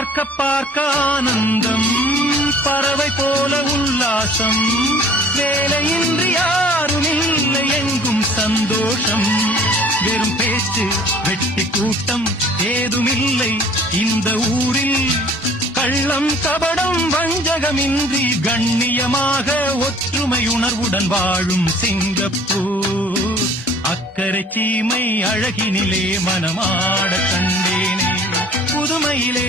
பார்க்க பார்க்க ஆனந்தம், பறவை போல உல்லாசம், வேலையின்றி யாரும் இல்லை எங்கும் சந்தோஷம். வெறும் பேச்சு வெட்டி கூட்டம் ஏதுமில்லை இந்த ஊரில். கள்ளம் கபடம் வஞ்சகமின்றி கண்ணியமாக ஒற்றுமை உணர்வுடன் வாழும் சிங்கப்பூர். அக்கறை சீமை அழகினிலே மனமாட கண்டேனே புதுமையிலே